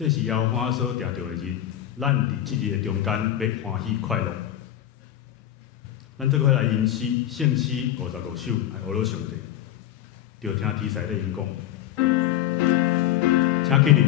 这是妖花所定着的日，咱伫即日的中间要欢喜快乐。咱做伙来吟诗，圣诗55首，来学了上帝，就听天师咧演讲，请起立。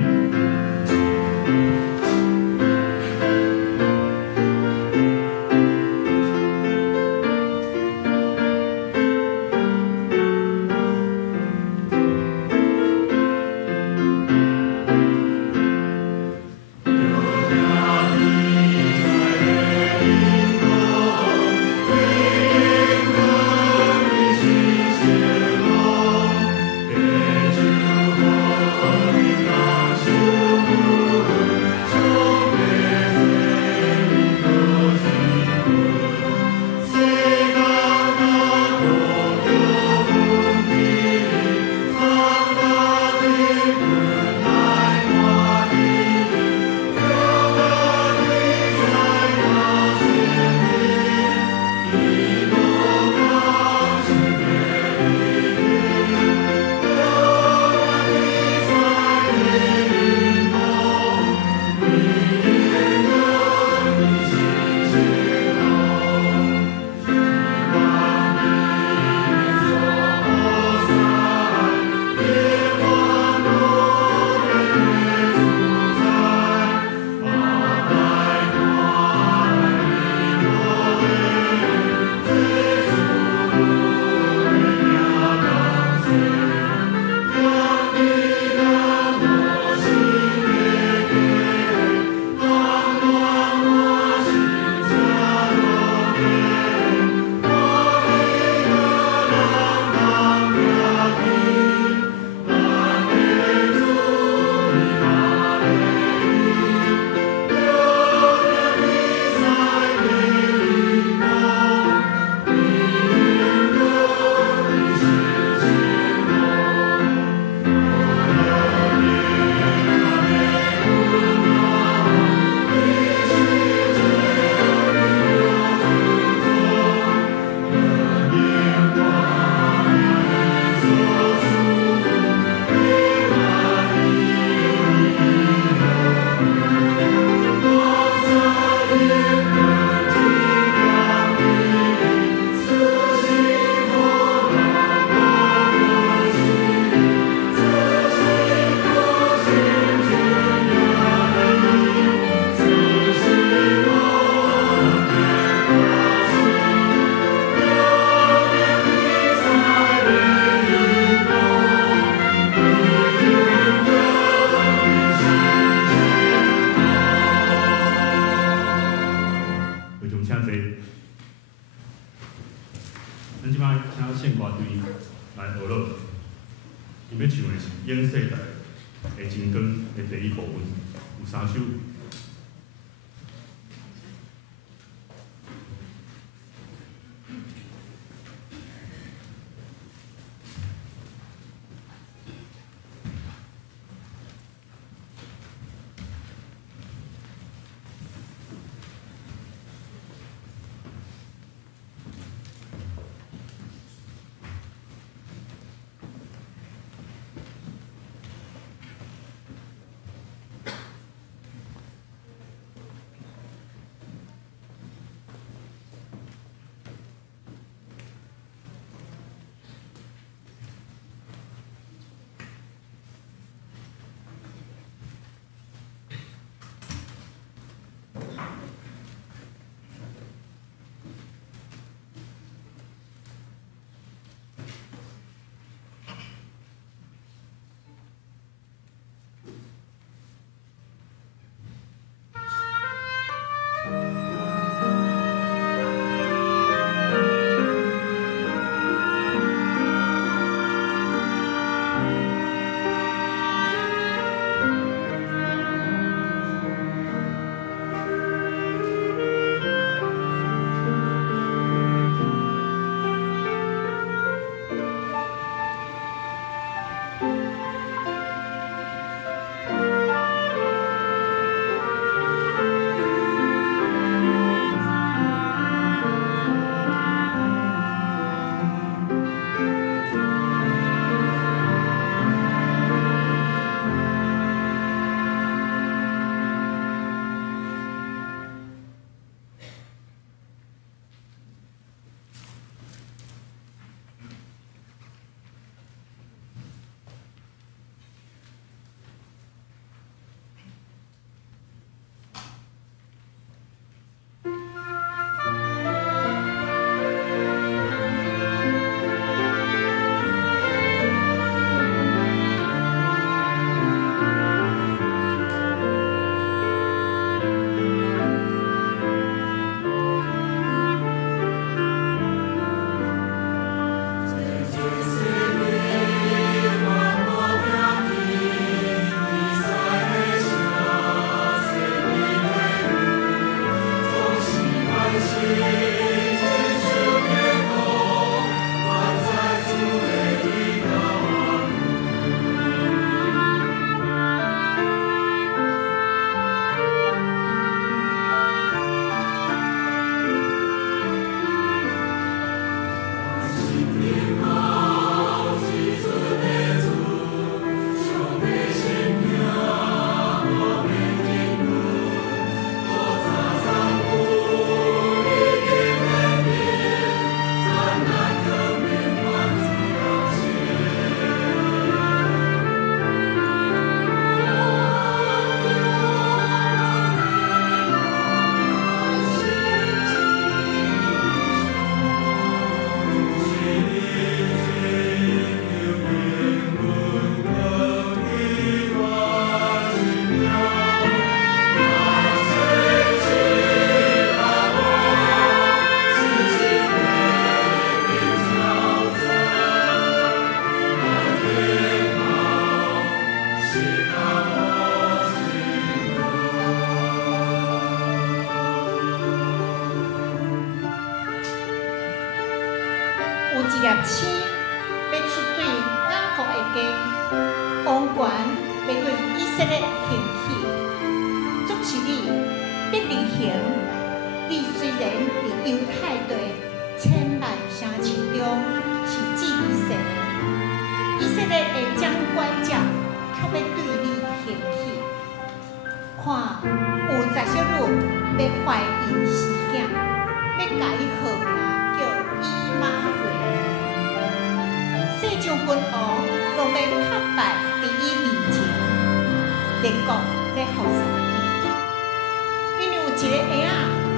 伊要唱的是演世代的真光的第一部分，有3首。有一粒星要出对雅各的家，王权要对以色列兴起。祝是你必而行。你虽然伫犹太地千万城市中是至以色列，以色列的掌管者却要对你兴起。看，有10色人要怀孕生囝，要甲伊号名叫以马内利。世上君王拢要拍败伫伊面前，列国要服侍伊，因为有一个婴仔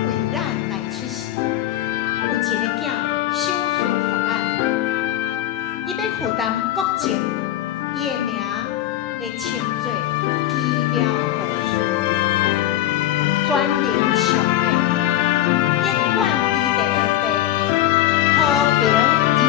为咱来出世，有一个囝守嗣予咱，伊要负担国政，伊的名会称作奇妙老师，专灵上帝，永远伫第一地，和平人君。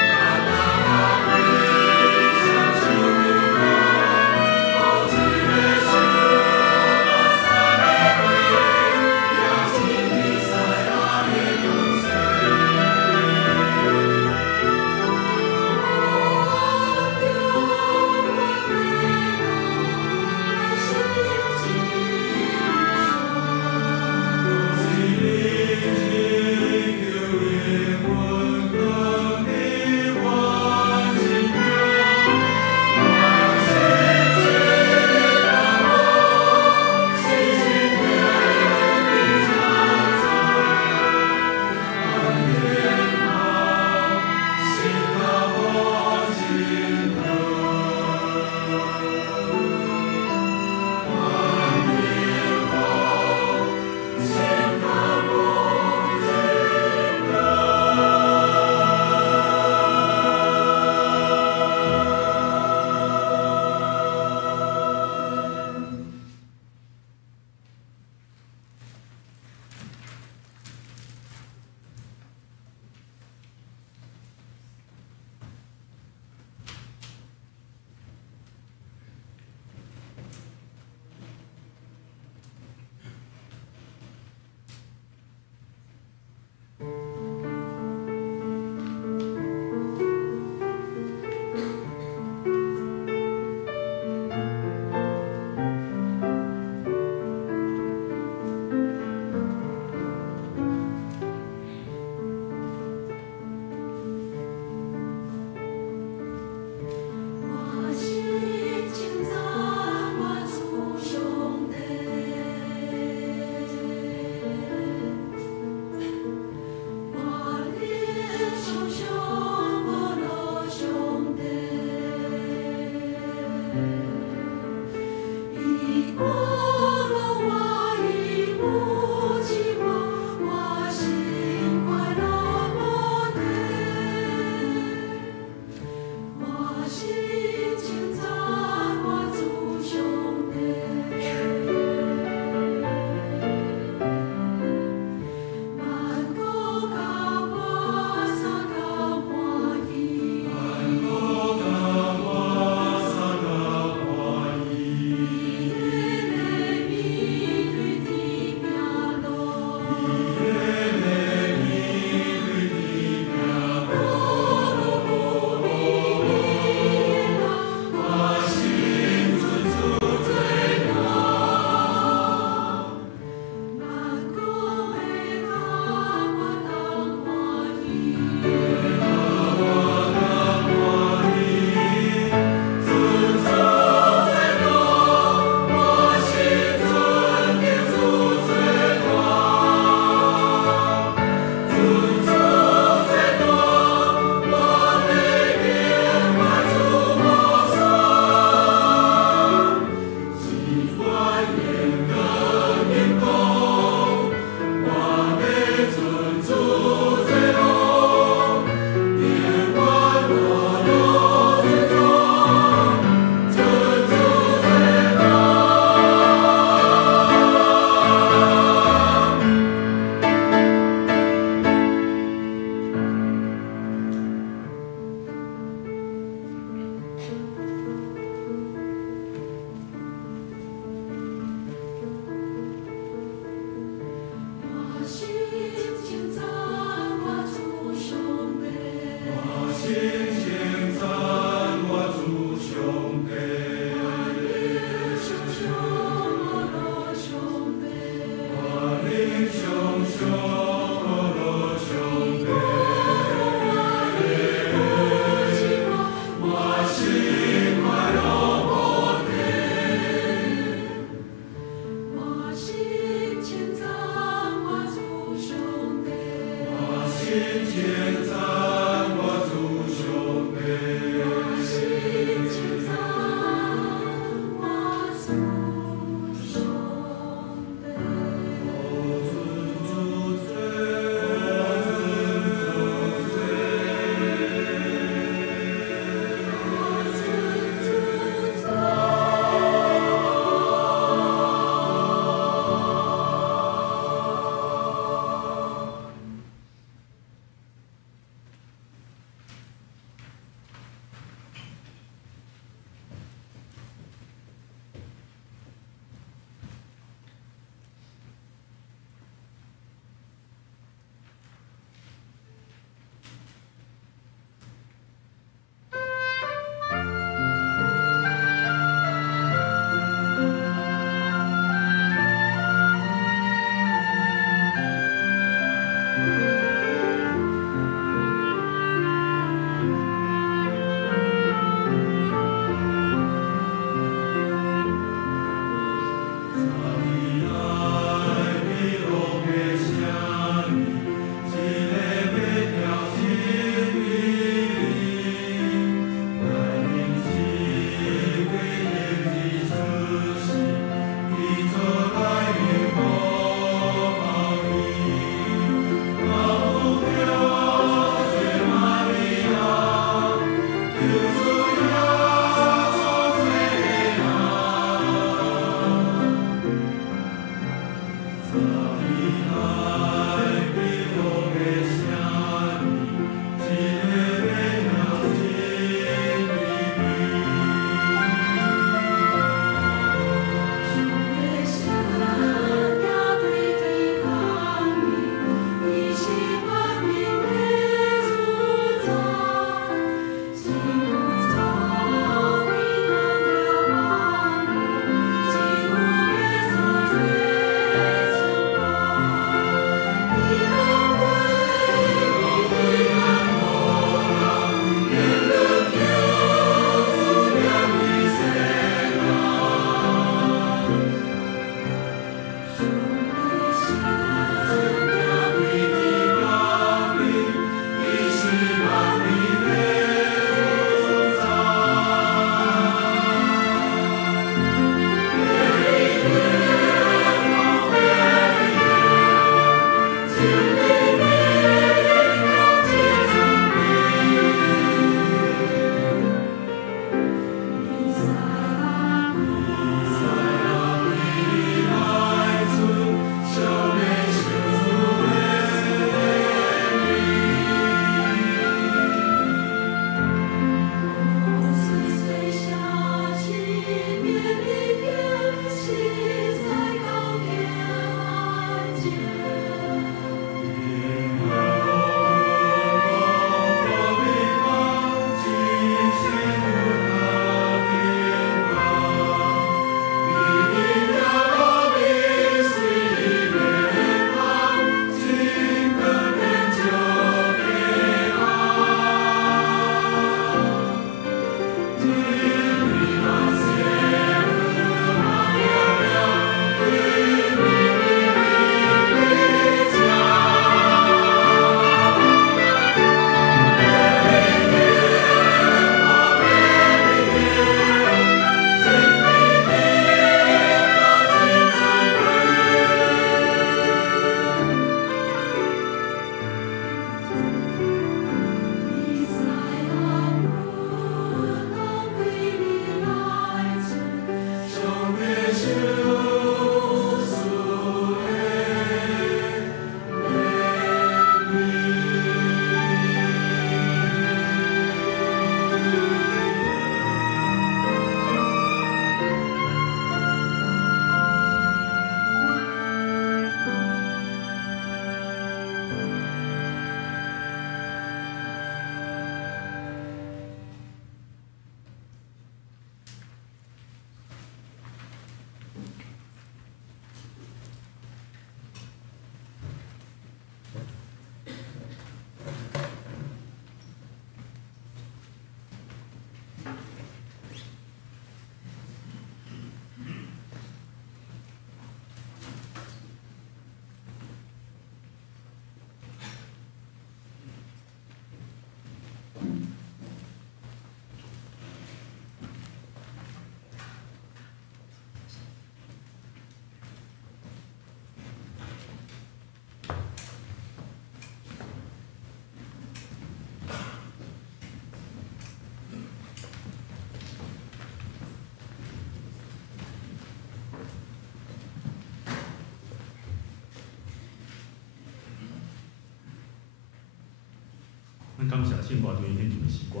信歌队献唱的诗歌。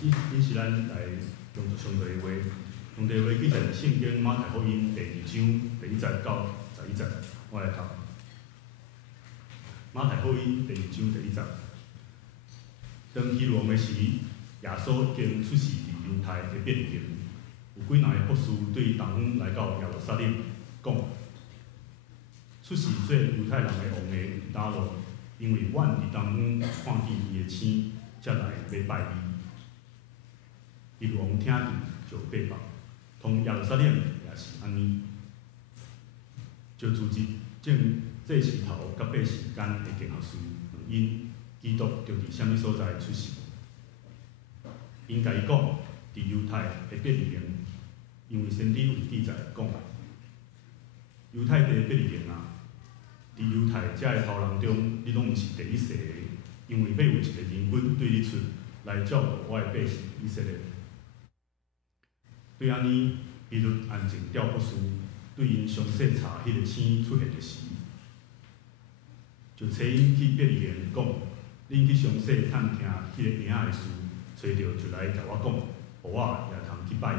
伊是咱来用作上帝的话，上帝的话记载圣经马太福音第2章第1节到11节，我来读。马太福音第2章第1节，当希律王的时，耶稣已经出世伫犹太的伯利恒，有几人的博士对东方来到耶路撒冷，讲：出世做犹太人的王的有倒落，因为阮伫东方看见伊的星，才来要拜伊。希律王听见就背报，同耶路撒冷也是安尼。就组织这时头甲8时间的经学士，因基督着伫啥物所在出世？因甲伊讲，伫犹太的伯利恒，因为先知有记载讲，犹太地的伯利恒啊，伫犹太遮的头人中，你拢毋是第一世的，因为要有一个人君对你出来照顾我的百姓以色列。对安尼，伊就安静调博士，对因详细查迄个星出现的时，就找因去伯利恒讲，恁去详细探听迄个婴仔的事，找着就来甲我讲，互我也通去拜伊。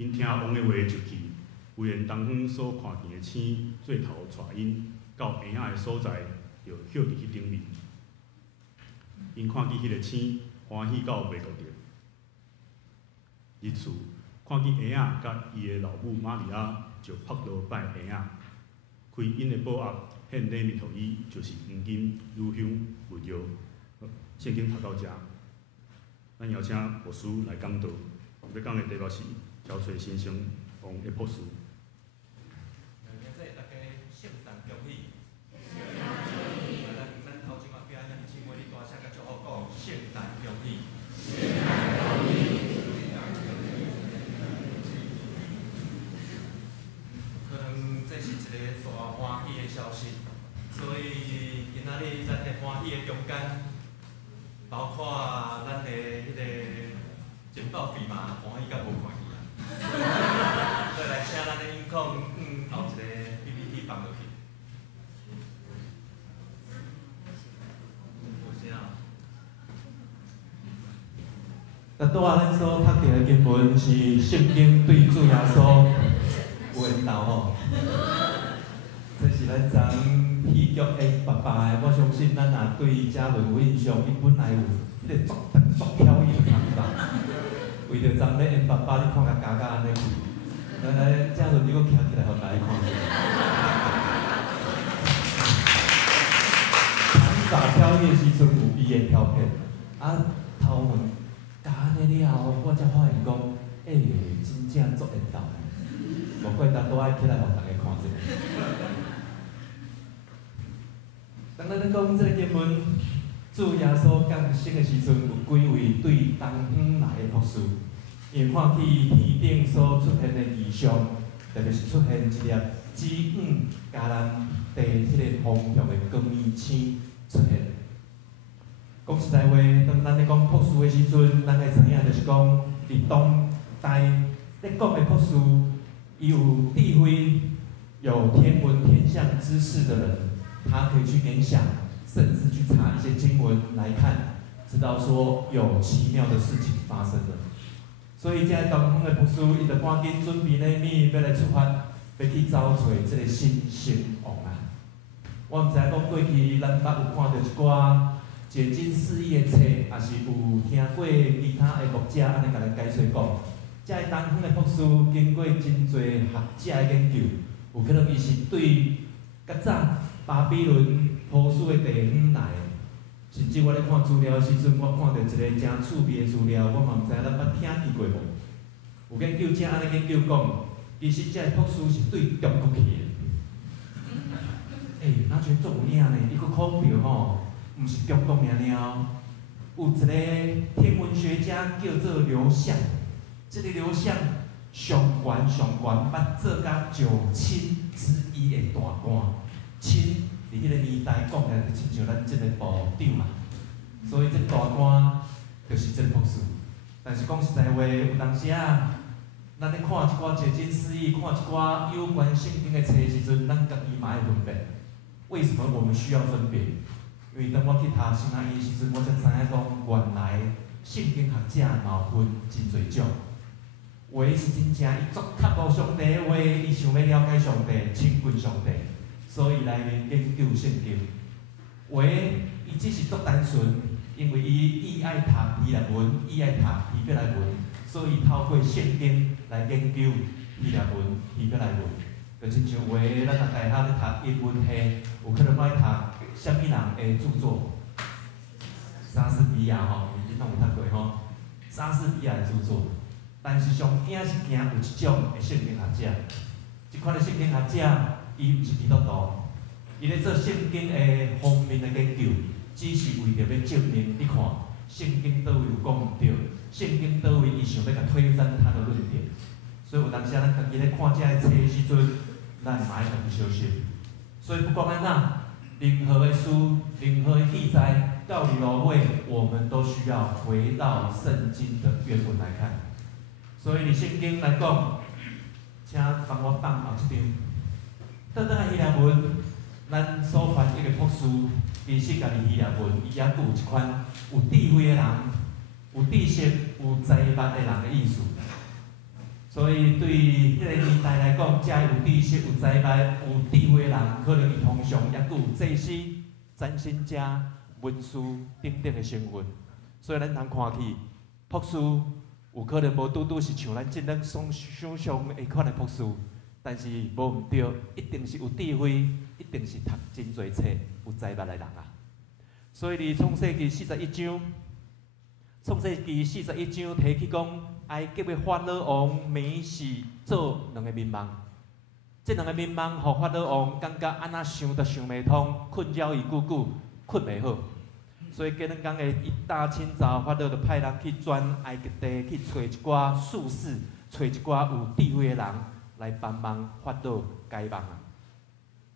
因听王的话就去，为因东方所看见的星做头带因到婴仔的所在，就歇伫迄顶面。因看见迄个星，欢喜到袂落着。日厝看见婴仔甲伊的老母玛利亚，就扑落拜婴仔，开因的宝盒献礼物予伊，就是黄金、乳香、物药。圣经读到遮，咱邀请牧师来讲道。要讲的题目是交找新生王的博士。今仔大家圣诞恭喜！咱头前嘛，边仔遐姊妹你大声甲祝福讲圣诞恭喜！可能这是一个大欢喜的消息，所以今仔日咱的欢喜的中间，包括咱的迄个情报费嘛，欢喜甲无欢喜啊。再来请咱的音控后一个 PPT 放落去。有声啊？拄仔咱所读到的经文是圣经对主耶稣有缘投吼。这是咱昨戏剧的爸爸的，我相信咱若对嘉伦有印象，伊本来有迄个足飘逸的长发，为着昨日因爸爸，你看甲加加安尼去，来嘉伦你搁徛起来，互大家看下。长发飘逸的时阵有伊的照片，啊头毛加安尼了后，我才发现讲，真正足缘投。无怪咱都爱起来，互大家看者。当咱讲这个经文，主耶稣降生的时阵，有几位对东方来的博士，因看见天顶所出现的异象，特别是出现一粒紫黄加蓝地迄个方向的光明星出现。讲实在话，当咱咧讲博士的时阵，咱会知影就是讲，伫当代咧讲的博士，伊有智慧、有天文天象知识的人。他可以去联想，甚至去查一些经文来看，知道说有奇妙的事情发生了。所以，在东方的博士，伊就赶紧准备呢要来出发，要去找找这个新生王啊。我毋知讲过去咱捌有看到一寡解经释义的册，也是有听过其他的牧者安尼甲咱解说讲，这东方的博士经过真侪学者的研究，有可能伊是对较早。巴比伦波斯的地方来，甚至我咧看资料的时阵，我看到一个真趣味的资料，我嘛毋知影咱捌听见过无？有研究者安尼研究讲，其实这博士是对中国去的。哪像做有影呢？伊佫考着吼，毋是中国尔哦，有一个天文学家叫做刘向，这个刘向上悬，捌做甲9卿之1的大官。亲，伫迄个年代讲起来，就亲像咱即个部长嘛，所以即大官就是即个博士。但是讲实在话，有当时啊，咱咧看一寡解经释义，看一寡有关圣经的册的时阵，咱家己嘛会分辨。为什么我们需要分别？因为当我去读新约的时阵，我才知影讲，原来圣经学者嘛有分真侪种。有的是真正伊足较无上帝的话，伊想要了解上帝、亲近上帝，所以来研究圣经。有的伊只是足单纯，因为伊爱读希腊文，伊爱读希伯来文，所以透过圣经来研究希腊文、希伯来文。就亲像有的咱大家咧读英文系，有可能爱读啥物人的著作？莎士比亚吼，你拢有读过吼？莎士比亚的著作。但是上惊是惊有一种的圣经学者，即款的圣经学者，伊毋是基督徒，伊咧做圣经的方面的研究，只是为着要证明你看圣经倒位有讲毋对，圣经倒位伊想要甲推翻他的论点。所以有当时咱家己咧看遮个册的时阵，咱嘛爱家己小心。所以不管安怎，任何的书、任何的记载，到底落尾，我们都需要回到圣经的原文来看。所以，伫圣经来讲，请帮我放后一张。倒转来希腊文，咱所翻译的福书，其实家己希腊文，伊也有一款有智慧的人、有知识、有财物的人的意思。所以，对迄个年代来讲，遮有知识、有财物、有智慧的人，可能伊通常也有祭司、占星家、文士等等的身份。所以，咱通看去福书。有可能无拄拄是像咱即咱所想象的款的博士，但是无毋对，一定是有智慧，一定是读真侪册、有财物的人啊。所以伫创世纪41章，创世纪41章提起讲，埃及的法老王每是做两个面梦，这两个面梦，互法老王感觉安那想都想袂通，困扰伊久久，困袂好。所以今日讲的一大清早，法老就派人去转埃及地去找一寡术士，找一寡有智慧的人来帮忙法老解梦啊。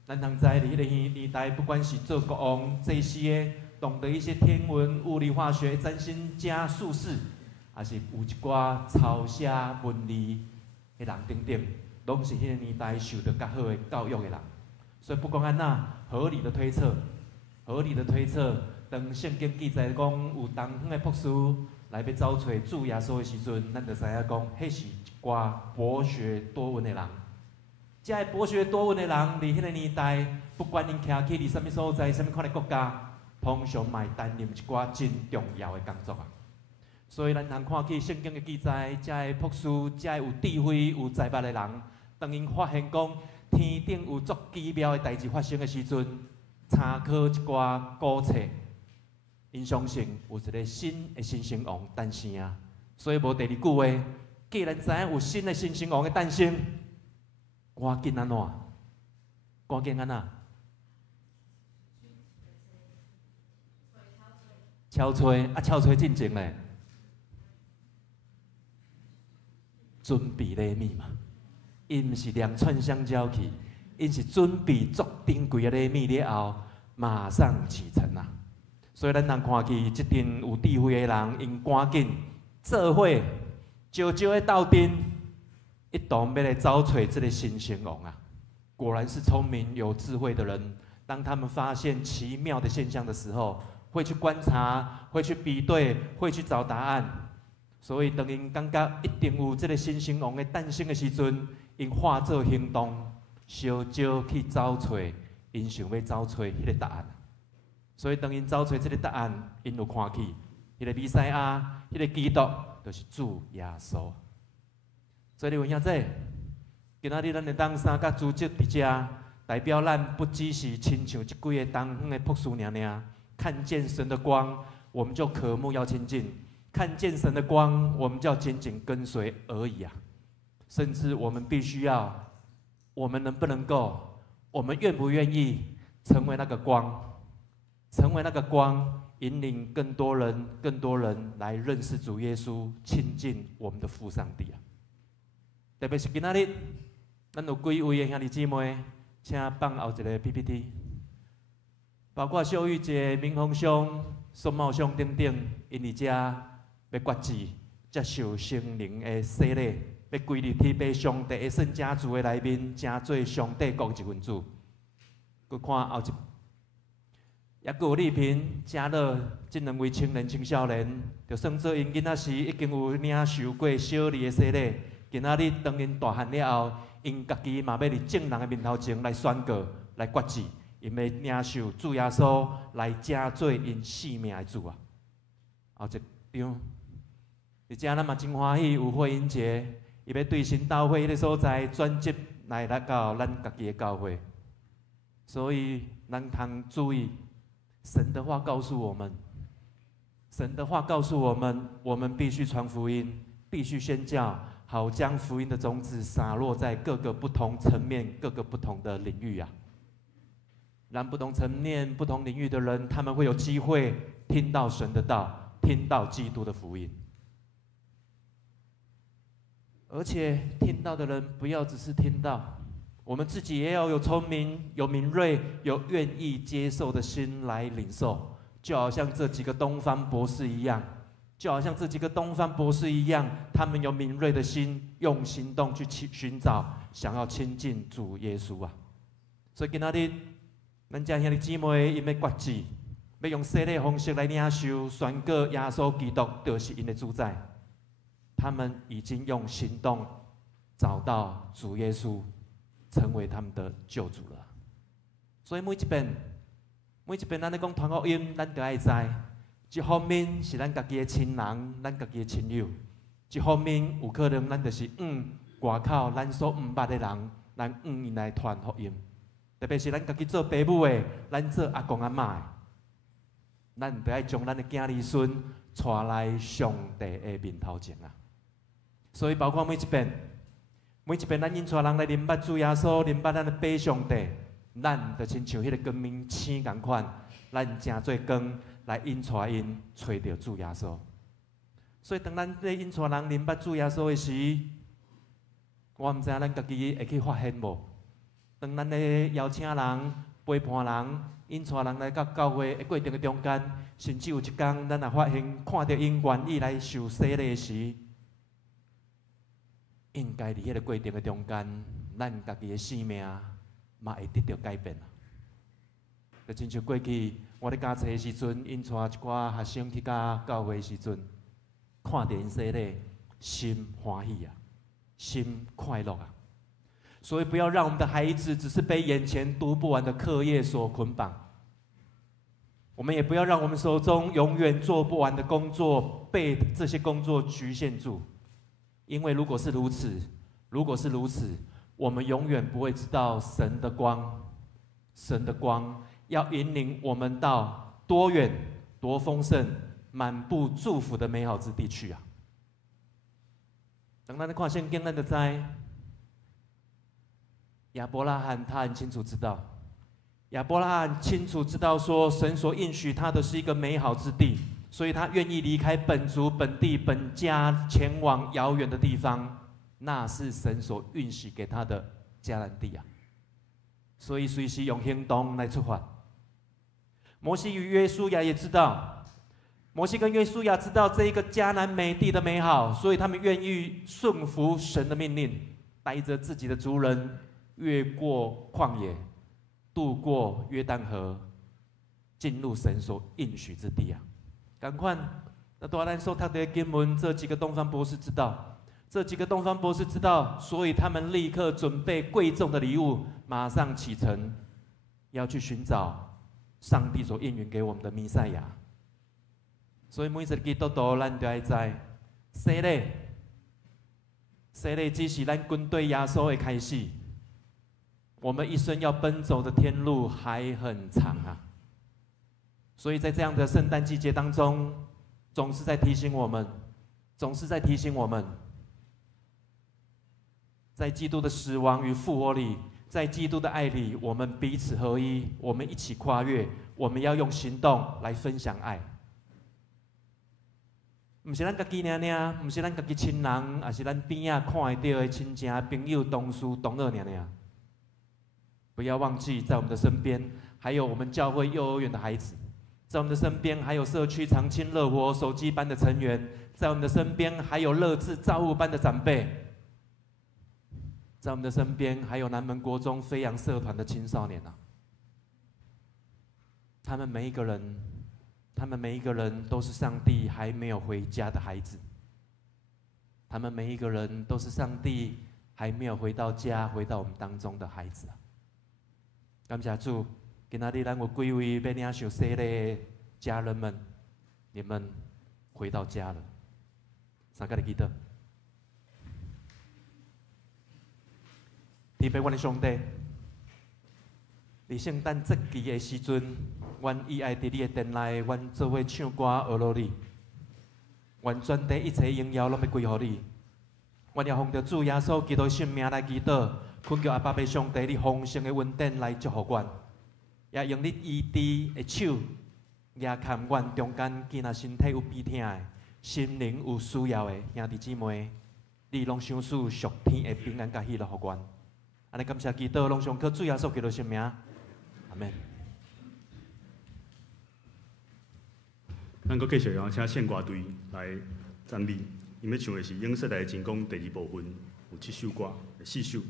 咱通知伫迄个年代，不管是做国王、祭司的，懂得一些天文、物理、化学、占星家、术士，还是有一寡抄写文字的人等等，拢是迄个年代受到较好的教育的人。所以不管安怎，合理的推测。当圣经记载讲有东方的博士来要找找主耶稣的时阵，咱就知影讲，迄是一寡博学多闻的人。这个博学多闻的人，伫迄个年代，不管因徛起伫啥物所在、啥物款的国家，通常嘛会担任一寡真重要的工作啊。所以咱通看起圣经的记载，这个博士、这个有智慧、有财物的人，当因发现讲天顶有足奇妙的代志发生的时阵，参考一寡古册。因相信有一个新的新生王诞生啊，所以无第二句话。既然知影有新的新生王的诞生，赶紧安怎？赶紧安怎？敲吹啊，敲吹进前咧，准备礼物嘛。因毋是连串香蕉去，因是准备足珍贵的礼物了后，马上启程啊。所以咱人看去，即阵有智慧的人，因赶紧做伙，招的斗阵，一同要来找找这个新生王啊！果然是聪明有智慧的人，当他们发现奇妙的现象的时候，会去观察，会去比对，会去找答案。所以当因感觉一定有这个新生王的诞生的时阵，因化作行动，烧招去找找，因想要找找迄个答案。所以，当因找出这个答案，因就看去，迄个弥赛亚，迄个基督，就是主耶稣。所以，你有影这，今仔日咱会当三甲组织伫遮，代表咱不只是亲像即几个东方的博士尔，看见神的光，我们就渴慕要亲近；看见神的光，我们就要紧紧跟随而已啊。甚至我们必须要，我们能不能够，我们愿不愿意成为那个光？成为那个光，引领更多人来认识主耶稣，亲近我们的父上帝啊！特别是今仔日，咱有几位的兄弟姊妹，请放后一个 PPT， 包括小玉姐、明宏兄、宋茂兄等等，因伫遮要决志，接受圣灵的洗礼，要归入去被上帝的圣家族的内面，成做上帝国一份子。佮看后一，也佮有丽萍、嘉乐这两位青年、青少年，就算做因囡仔时已经有领受过小礼的洗礼，今仔日当因大汉了后，因家己嘛要伫众人的面头前来宣告、来决志，因要领受主耶稣来成做因性命的主啊！后一张，而且咱嘛真欢喜有会阴节，伊要对神教会迄个所在转接来到咱家己的教会。所以，咱通注意，神的话告诉我们，神的话告诉我们，我们必须传福音，必须宣教，好将福音的种子撒落在各个不同层面、各个不同的领域啊。让不同层面、不同领域的人，他们会有机会听到神的道，听到基督的福音。而且，听到的人不要只是听到。我们自己也要有聪明、有敏锐、有愿意接受的心来领受，就好像这几个东方博士一样，他们有敏锐的心，用行动去寻找，想要亲近主耶稣啊！所以今仔日，咱这兄弟姊妹因要决志，要用洗礼方式来领受宣告耶稣基督就是因的主宰，他们已经用行动找到主耶稣。成为他们的救主了，所以每一遍咱咧讲传福音，咱就爱知，一方面是咱家己的亲人，咱家己的亲友；一方面有可能咱就是外口咱所毋捌的人，咱因来传福音。特别是咱家己做爸母的，咱做阿公阿嬷的，咱就爱将咱的囝儿孙带来上帝的面头前啊。所以包括每一遍咱因带人来明白主耶稣，明白咱的爸上帝，咱就亲像迄个光明星共款，咱正做光来引带因找到主耶稣。所以当咱咧引带人明白主耶稣的时，我毋知影咱家己会去发现无？当咱咧邀请人、陪伴人、引带人来到教会的过程的中间，甚至有一天咱也发现看到因愿意来受洗礼时。应该伫迄个过程的中间，咱家己的生命嘛会得到改变啊！就亲像过去我咧教册的时阵，因带一寡学生去教会的时阵，看到因洗礼，心欢喜啊，心快乐啊！所以不要让我们的孩子只是被眼前读不完的课业所捆绑，我们也不要让我们手中永远做不完的工作被这些工作局限住。因为如果是如此，我们永远不会知道神的光要引领我们到多远、多丰盛、满布祝福的美好之地去啊！当咱看圣经，咱就知亚伯拉罕他很清楚知道，说神所应许他的是一个美好之地。所以他愿意离开本族、本地、本家，前往遥远的地方，那是神所允许给他的迦南地啊。所以随时用行动来出发。摩西与约书亚也知道，摩西跟约书亚知道这一个迦南美地的美好，所以他们愿意顺服神的命令，带着自己的族人越过旷野，渡过约旦河，进入神所应许之地啊。赶快，那大咱所读的经文，这几个东方博士知道，所以他们立刻准备贵重的礼物，马上启程，要去寻找上帝所应允给我们的弥赛亚。所以每一个基督徒，咱就要知，洗礼只是咱跟对耶稣的开始，我们一生要奔走的天路还很长啊。所以在这样的圣诞季节当中，总是在提醒我们，在基督的死亡与复活里，在基督的爱里，我们彼此合一，我们一起跨越，我们要用行动来分享爱。不是咱家己尔，不是咱家己亲人，也是咱边仔看会到的亲戚、朋友、同事、同学尔。不要忘记，在我们的身边还有我们教会幼儿园的孩子。在我们的身边还有社区长青乐活手机班的成员，在我们的身边还有乐智照护班的长辈，在我们的身边还有南门国中飞扬社团的青少年啊，他们每一个人都是上帝还没有回家的孩子，他们每一个人都是上帝还没有回到家、回到我们当中的孩子啊。感谢主，今仔日咱有几位要领受洗的家人们，你们回到家了。三个的祈祷，天父，阮的上帝，伫圣诞节期的时阵，阮意爱伫你的殿内，阮做伙唱歌学罗你，愿全地一切荣耀拢要归乎你。阮也奉着主耶稣基督的圣名来祈祷，恳求阿爸爸上帝，你丰盛的恩典来祝福阮，也用你医治的手，也看阮中间既若身体有病痛的，心灵有需要的兄弟姊妹，你拢赏赐属天的平安甲喜乐互阮。安尼感谢祈祷，拢上靠主耶稣基督圣名，阿门。咱阁继续邀请献歌队来赞美，因要唱的是《永世来真讲》第2部分，有7首歌，4首。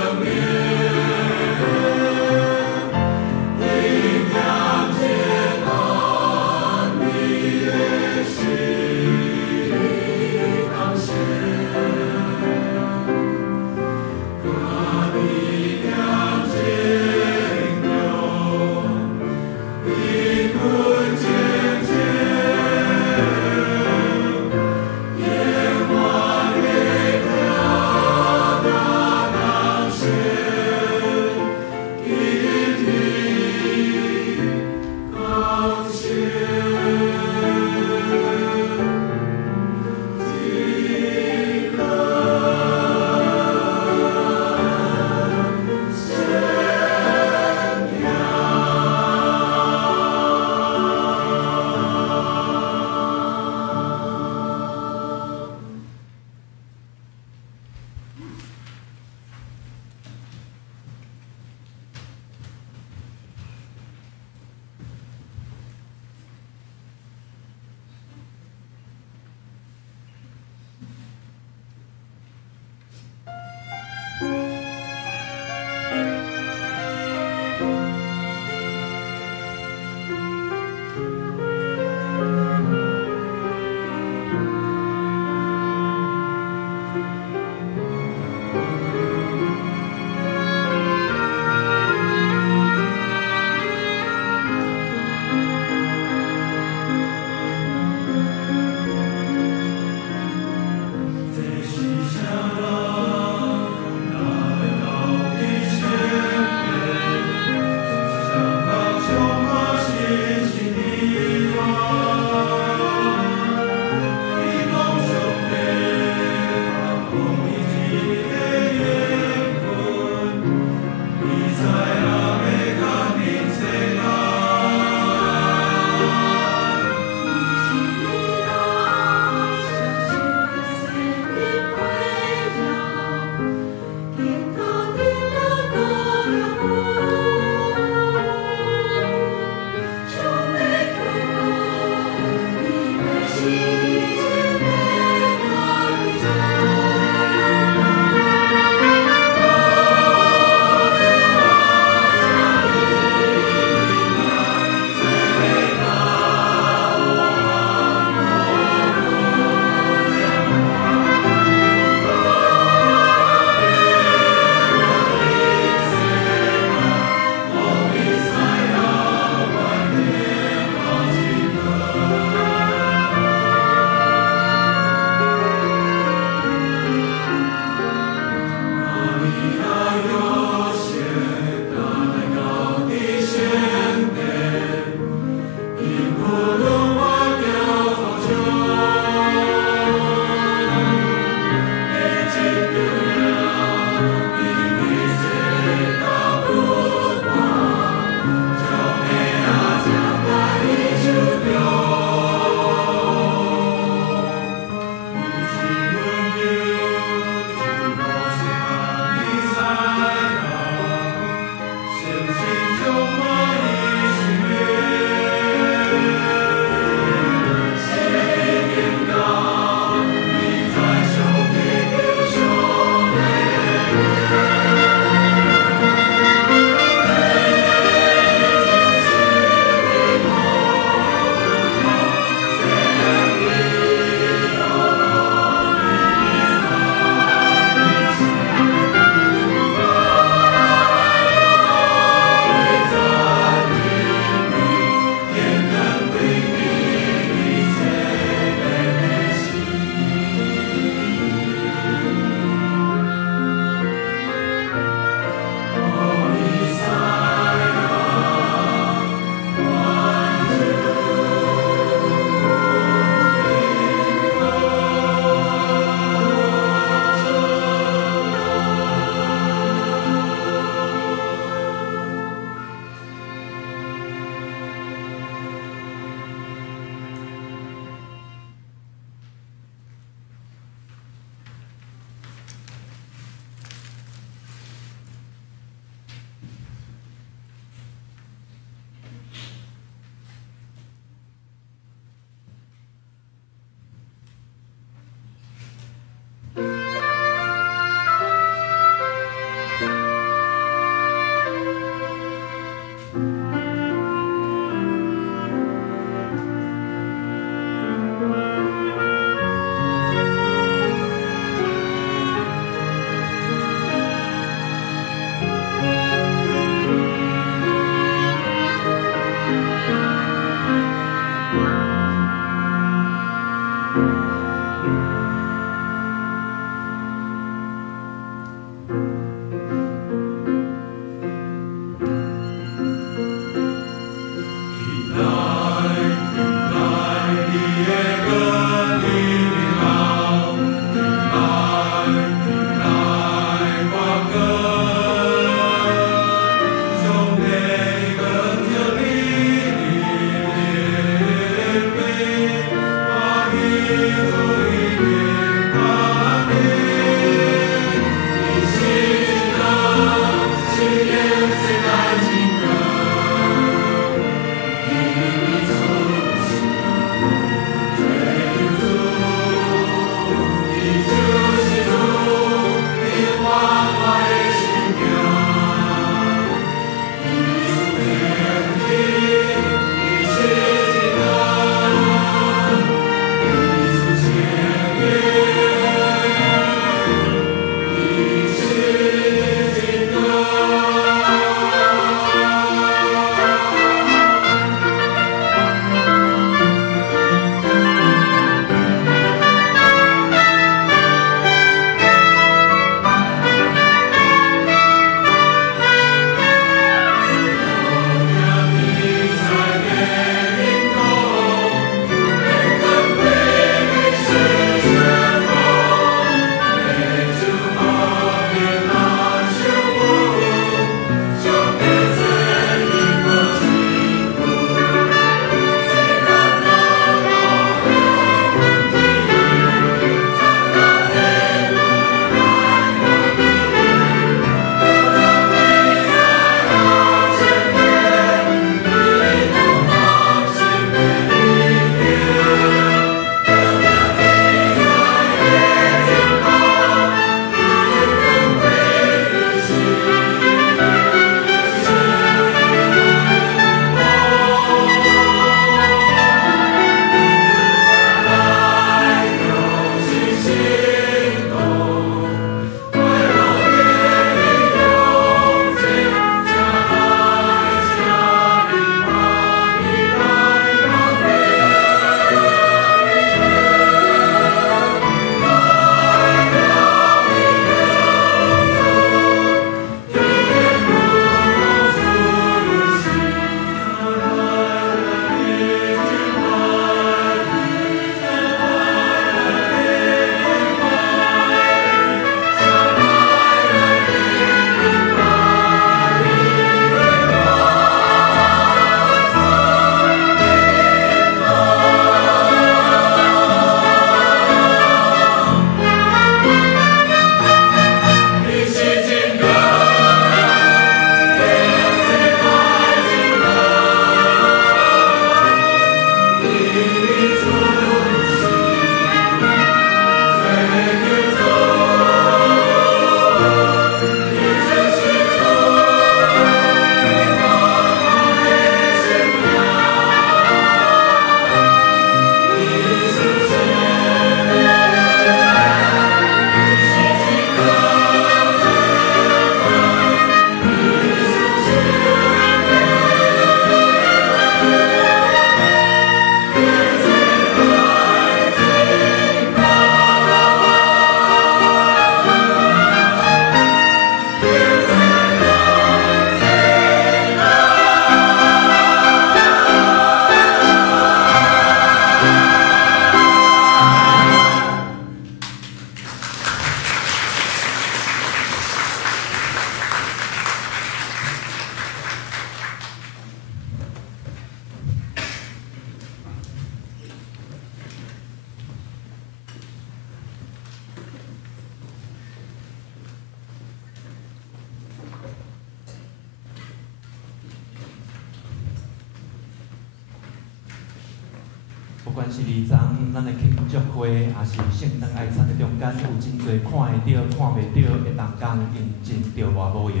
管是二章咱的庆祝会，还是圣诞爱餐的中间，有真侪看会到、看袂到的人工引进着偌无闲。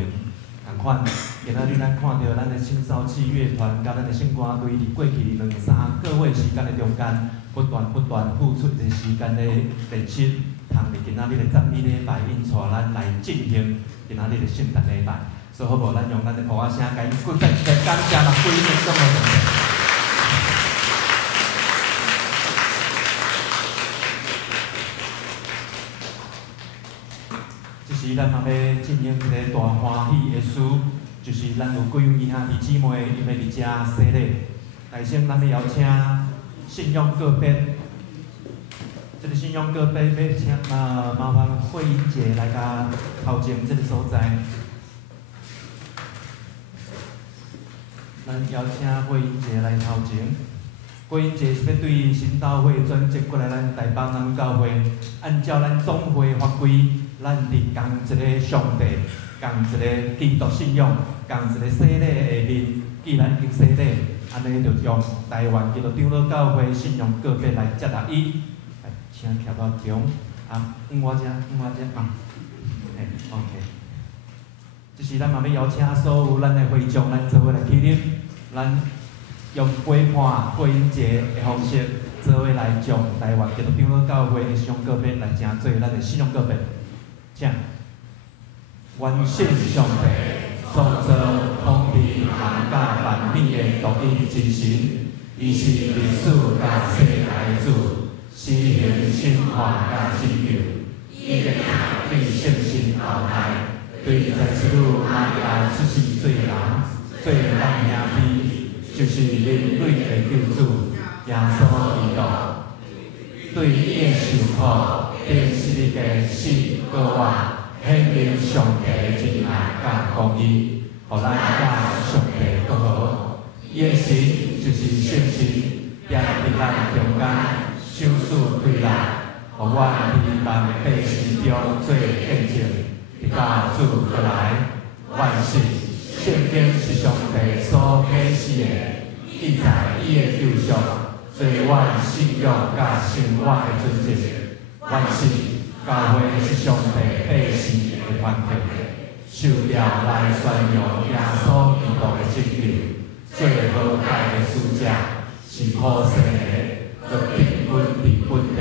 同款，今仔日咱看到咱的青少器乐团，甲咱的圣歌队伫过去2、3个月时间的中间，不断付出一个时间的练习，通伫今仔日的赞美礼拜，引带咱来进行今仔日的圣诞礼拜。所以好无，咱用咱的呼声，甲因鼓掌，感谢咱贵宾众的同志。是咱嘛要进行一个大欢喜的事，就是咱有几位兄弟姊妹因为伫遮洗礼。首先，咱要邀请信用个别，这个信用个别要请麻烦慧英姐来甲头前这个所在。咱邀请慧英姐来头前。慧英姐是要对神道会转接过来咱台北南教会，按照咱总会法规。咱伫共一个上帝，共一个基督信仰，共一个洗礼下面，既然已经洗礼，安尼就用台湾基督长老教会信仰个别来接纳伊。来，请徛到中，我这嘛，OK。这是咱嘛要邀请所有咱的会众，咱做伙来起立，咱用陪伴慧英节的方式，做伙来将台湾基督长老教会的信仰个别来成做咱的信仰个别。请，愿信上帝，创造统治万甲万米的独一真神，伊是历史甲世界主，施行审判甲拯救，伊的对圣神后代，对在此路玛雅出世罪人，做咱兄弟，就是人类的救主耶稣基督，对伊的受苦。对世界死过活，显明上帝的真爱甲公义，互咱甲上帝和好。伊的神就是圣神，也伫咱中间手术对咱，互阮伫万百姓中做见证，直到主回来。万事圣经是上帝所启示的，记载伊的救赎，做阮信仰甲生活的准则。万事教会是上帝百姓的团体，受了来宣扬耶稣基督的拯救，最好解的使者是普世的，要平稳伫本地，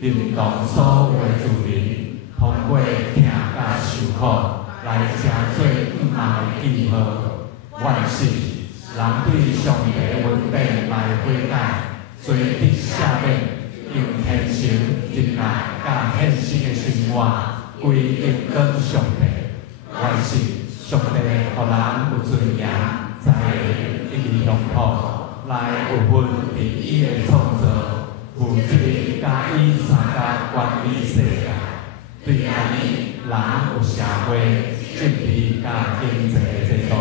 领导所有的子民，通过疼甲受苦来成做五万的记号。万事人对上帝的恩典来悔改，做得赦免。用虔诚、仁爱、甲献身的生活，归敬跟上帝。万事上帝互人有尊严、才会一直拥抱，来有份伫伊的创造，负责甲伊参加管理世界，对咱人有社会、政治甲经济的制度，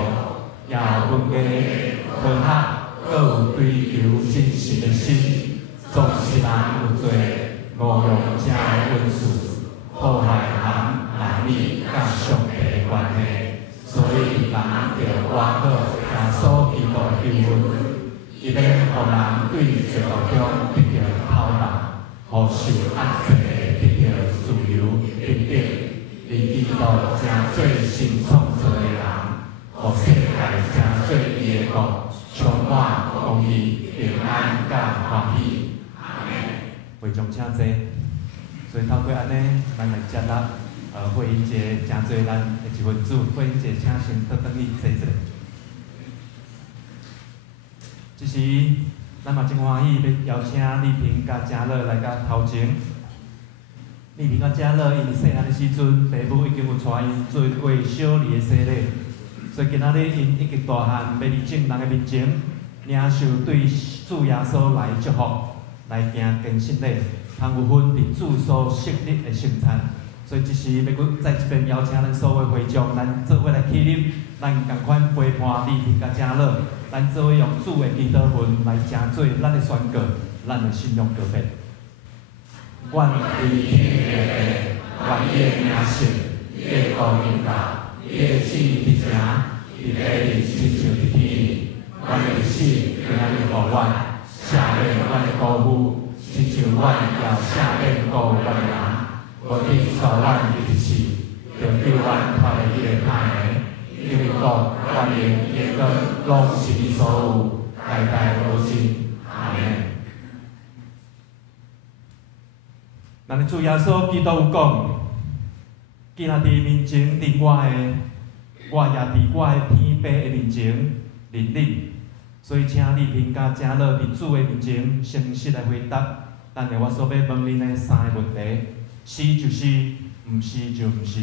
也有本家科学，阁有追求真实的心。总是人有做误用者的温事，破坏人男女甲上帝的关系，所以人着活好耶稣基督的救恩，伊要互人对制度中得到抛荡，互受压制的得到自由平等，离基督成做新创造的人，互世界成做伊的国，充满公义、平安甲欢喜。会众请坐，所以透过安尼，咱来接纳慧英姐真侪咱的一份子。慧英姐，请先倒转去坐一下。这时，咱嘛真欢喜要邀请丽萍甲嘉乐来甲头前。丽萍甲嘉乐因细汉的时阵，父母已经有带因做过小儿的洗礼，所以今仔日因已经大汉，要伫众人的面前领受对主耶稣来祝福。来行献圣礼，通有份伫主所设立的圣餐，所以即时要搁在这边邀请咱所有会众，咱做伙来起立，咱共款陪伴丽萍甲嘉乐，咱做伙用主的祈祷文来成做咱的宣告，咱的信仰告别。愿对天的愿意名圣，耶高应大，耶旨伫城，伫地亲像伫天，愿历史今仔日互阮。赦免阮的辜负，亲像阮也赦免辜负阮的人。无必带阮入去试，就救阮脱离迄个歹的。因为国、权力、荣光，拢是你所有，代代无尽。阿门。咱的主耶稣基督有讲，今仔伫面前，伫我也伫我的天父的面前认你。所以，请你评价正乐伫主的面前，诚实来回答。等下我所要问恁的3个问题：是就是，毋是就毋是。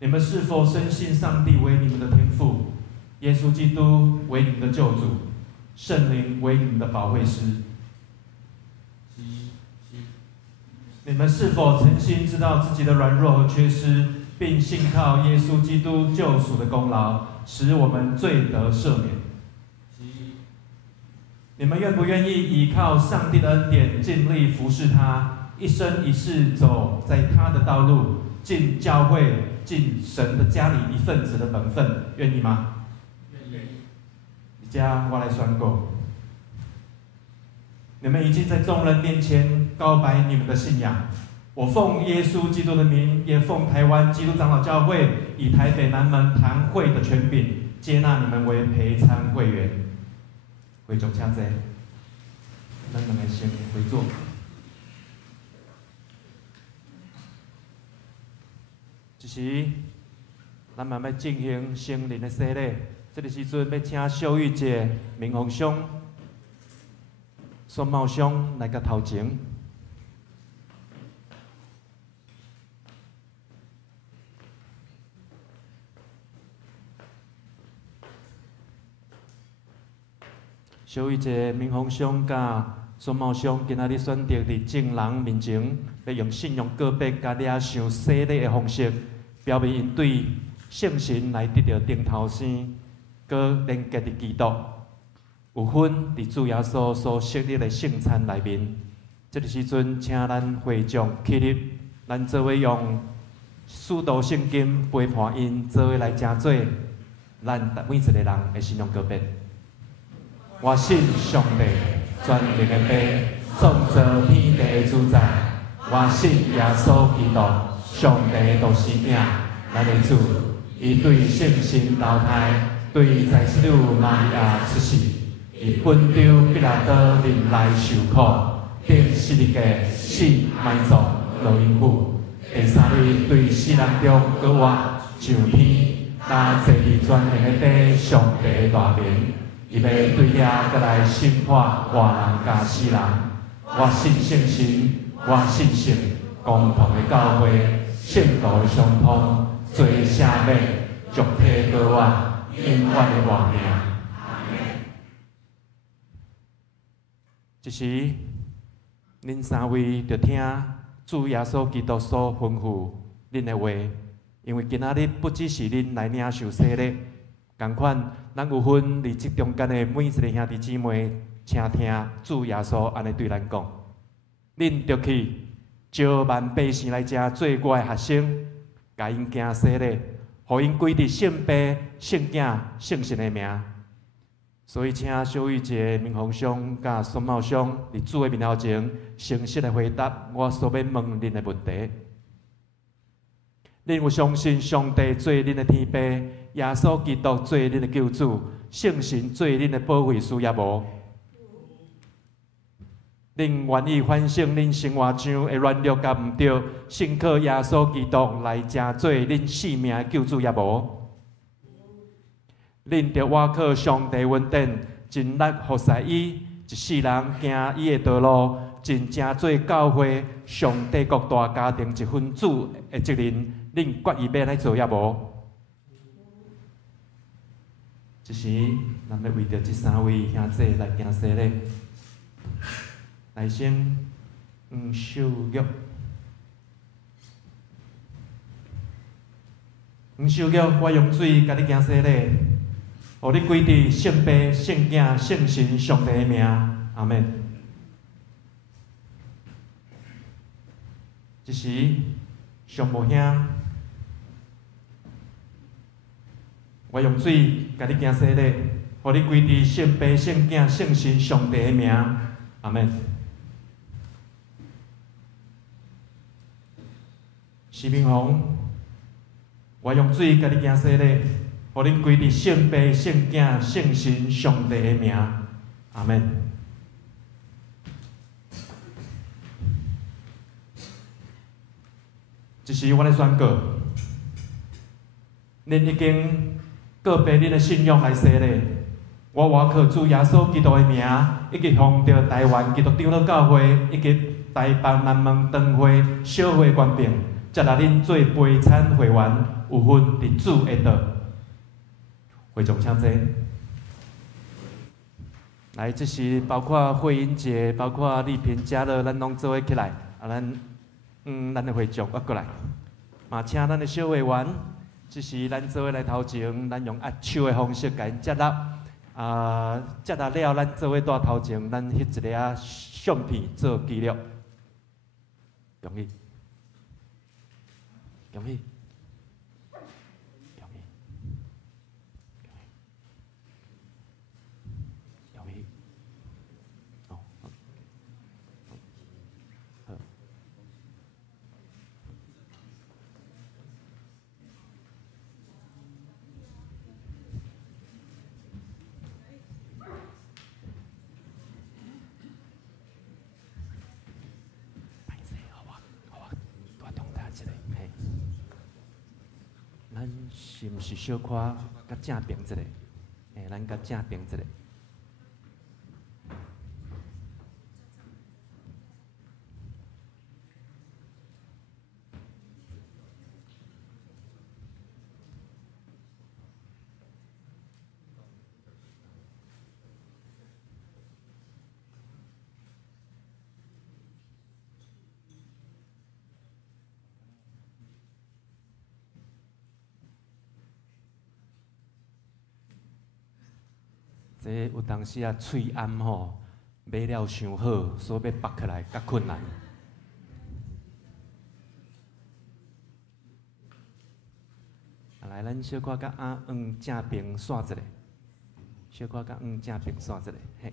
你们是否深信上帝为你们的天父，耶稣基督为你们的救主，圣灵为你们的保惠师？你们是否诚心知道自己的软弱和缺失，并信靠耶稣基督救赎的功劳，使我们罪得赦免？你们愿不愿意依靠上帝的恩典，尽力服侍他，一生一世走在他的道路，尽教会、尽神的家里一份子的本分？愿意吗？愿意。这我来宣告。你们已经在众人面前告白你们的信仰。我奉耶稣基督的名，也奉台湾基督长老教会以台北南门堂会的权柄，接纳你们为陪参会员。会众请坐，咱两个先回座。这时，咱慢慢进行圣灵的洗礼。这个时阵要请小玉姐、明宏兄、孙茂兄来到头前。小玉姐、明宏兄甲孙茂兄今仔日选择伫众人面前，要用信仰告白甲抓上洗礼的方式，表明因对圣神来得到顶头生，搁连接伫基督，有份伫主耶稣所设立的圣餐内面。这个时阵，请咱会众起立，咱做伙用使徒圣经陪伴因，做伙来诚做咱每一个人的信仰告白。我信上帝，全能的父，创造天地的主宰。我信耶稣基督，上帝的独生子，咱的主。伊对圣神投胎，对在世女玛利亚出世。伊本着彼拉多临来受苦，顶14日死埋葬落阴府。第3日对死人中搁活上天，搭坐伫全能的父上帝的大名。伊要对遐搁来审判活人甲死人。我信圣神，我信圣公同的教会，圣道的相通，罪赦免，俗体过活，永远的活命。这时，恁3位着听主耶稣基督所吩咐恁的话，因为今仔日不只是恁来领受洗礼。同款，咱有份伫即中间的每一个兄弟姊妹，请听主耶稣安尼对咱讲：恁着去招万百姓来遮做我的学生，甲因行洗礼，互因归伫圣父、圣子、圣神的名。所以，请小玉姐、明宏兄甲孙茂兄伫主的面头前，诚实的回答我所要问恁的问题。恁有相信上帝做恁的天父？耶稣基督做恁的救主，圣神做恁的保惠师也无？恁愿意反省恁生活上的软弱甲毋对，信靠耶稣基督来成做恁性命的救主也无？恁着倚靠上帝恩典，尽力服侍伊，一世人行伊的道路，尽成做教会上帝国大家庭一份子的责任，恁决意要来做也无？这时，咱要为着这3位兄弟来行洗礼。来先黄秀玉，黄秀玉，我用水甲你行洗礼，互你归伫圣父、圣子、圣神、上帝的名，阿门。这时，上无兄。我用水甲你行洗礼，互你归伫圣父、圣子、圣神、上帝的名，阿门。徐明宏，我用水甲你行洗礼，互恁归伫圣父、圣子、圣神、上帝的名，阿门。这是我咧宣告，恁已经告别恁的信仰来洗礼。我外靠主耶稣基督的名，以及奉着台湾基督长老教会以及台北南门堂会小会官兵，接纳恁做陪产会员，有份伫主的道。会众请坐。来，这是包括慧英姐，包括丽萍、嘉乐，咱拢做伙起来。咱的会众我过来，嘛请咱的小会员，这是咱做伙来头前，咱用握手的方式甲因接纳。接纳了，咱做伙带头前，咱翕一个相片做记录。容易，容易，容易，容易，哦，好。咱是毋是小可较正平一下？咱较正平一下。这有当时啊，喙暗吼，买了伤好，所以要拔起来较困难。来，咱小可甲正平线一下，小可甲正平线一下，嘿。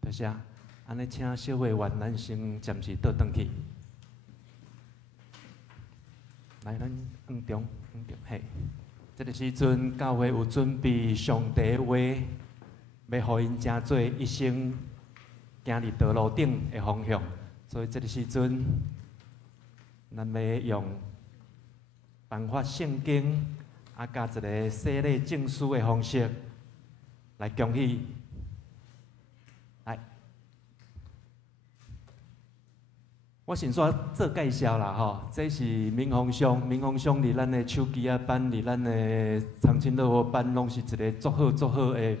多谢，安尼请小会员咱先暂时倒转去。来，咱中，嘿，这个时阵教会有准备上帝的话，要互因正做一生行伫道路顶的方向，所以这个时阵，咱要用颁发圣经，加一个洗礼证书的方式来恭喜。来，我先说做介绍啦吼，这是民风乡伫咱的手机啊班，伫咱的长青乐活班，拢是一个足好的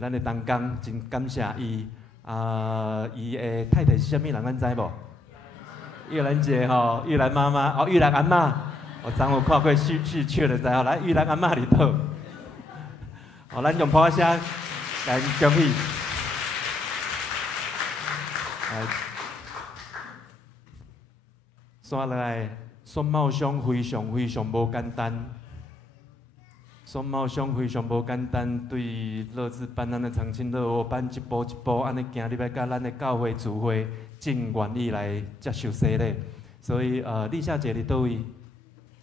咱的同工，真感谢伊。伊的太太是啥物人？咱知无？玉兰姐吼，玉兰妈妈，玉兰阿嬷，我昨有看过序曲就知吼。来，玉兰阿嬷里头，咱用普声来恭喜。刷落来，选貌上非常无简单。选貌上非常无简单，对乐智班咱的长青乐活班一步一步安尼行入来，甲咱的教会聚会，真愿意来接受洗礼。所以丽莎姐伫倒位？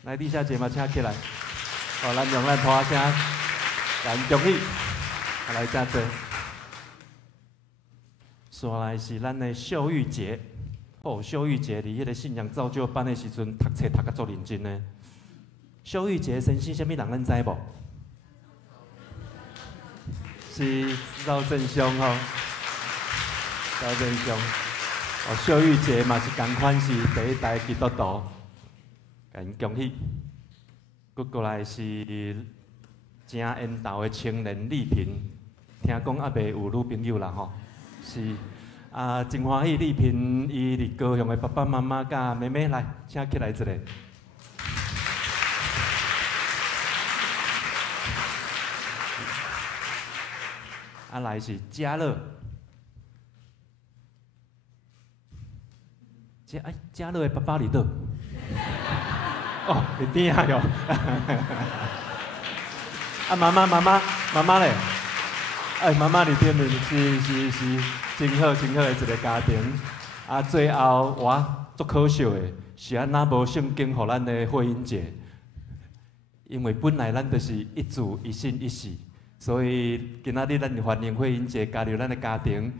来，丽莎姐嘛，请起来。咱用咱普声，咱恭喜，来真多。刷来是咱的秀玉姐。秀玉姐伫迄个信仰造就班的时阵，读册读甲足认真的。秀玉姐先生啥物人咱知无？是赵正雄吼，赵正雄。秀玉姐嘛是同款是第一代基督徒，甲因恭喜。过来是正缘投的青年丽萍，听讲还未有女朋友啦吼，是。真欢喜丽萍，伊伫高雄的爸爸妈妈甲妹妹来，请起来一下。来是嘉乐，嘉乐的爸爸伫倒？哦，伫边啊哟。啊，妈妈咧，妈妈伫顶面是真好的一个家庭。啊，最后我足可惜的是安那无圣经互咱的婚姻节，因为本来咱就是一主一信一死，所以今仔日咱欢迎婚姻节加入咱的家庭，